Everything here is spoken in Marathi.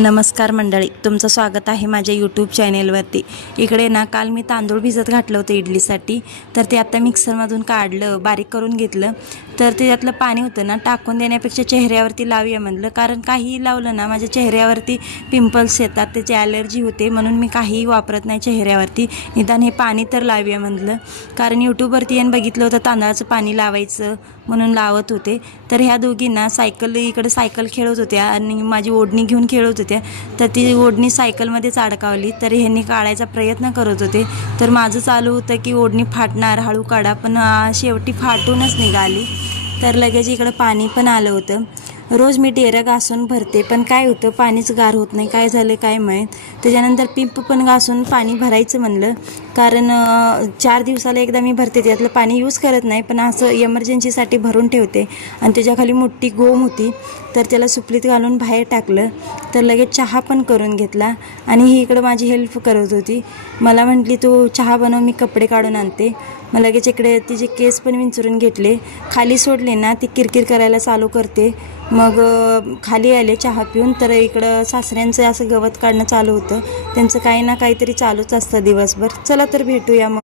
नमस्कार मंडळी, तुमचं स्वागत आहे माझ्या यूट्यूब चॅनेलवरती। इकडे ना काल मी तांदूळ भिजत घातलं होतं इडलीसाठी, तर ते आता मिक्सरमधून काढलं, बारीक करून घेतलं। तर ते त्यातलं पाणी होतं ना, टाकून देण्यापेक्षा चेहऱ्यावरती लावूया म्हणलं, कारण काहीही लावलं ना माझ्या चेहऱ्यावरती पिंपल्स येतात, त्याची ॲलर्जी होते, म्हणून मी काहीही वापरत नाही चेहऱ्यावरती। निदान हे पाणी तर लावूया म्हणलं, कारण यूट्यूबवरती येऊन बघितलं होतं तांदळाचं पाणी लावायचं म्हणून लावत होते। तर ह्या दोघींना इकडे सायकल खेळत होत्या आणि माझी ओढणी घेऊन खेळत होत्या, तर ती ओढणी सायकलमध्येच अडकावली, तर ह्यांनी काढायचा प्रयत्न करत होते। तर माझं चालू होतं की ओढणी फाटणार, हळू काढा, पण शेवटी फाटूनच निघाली। तर लगेच इकडं पाणी पण आलं होतं। रोज मी डेरा घासून भरते, पण काय होतं पाणीच गार होत नाही, काय झालं काय माहीत। त्याच्यानंतर पिंप पण घासून पाणी भरायचं म्हणलं, कारण 4 दिवसाला एकदा मी भरते, त्यातलं पाणी यूज करत नाही, पण असं एमर्जन्सीसाठी भरून ठेवते। आणि त्याच्याखाली मोठी गोम होती, तर त्याला सुपलीत घालून बाहेर टाकलं। तर लगेच चहा पण करून घेतला आणि ही इकडं माझी हेल्प करत होती। मला म्हटली तू चहा बनव, मी कपडे काढून आणते। मग लगेच इकडे तिचे केस पण विंचरून घेतले, खाली सोडले ना ती किरकिर करायला चालू करते। मग खाली आले चहा पिऊन, तर इकडं सासऱ्यांचं असं गवत काढणं चालू होतं, त्यांचं काही ना काहीतरी चालूच असतं दिवसभर। चला तर भेटूया मग।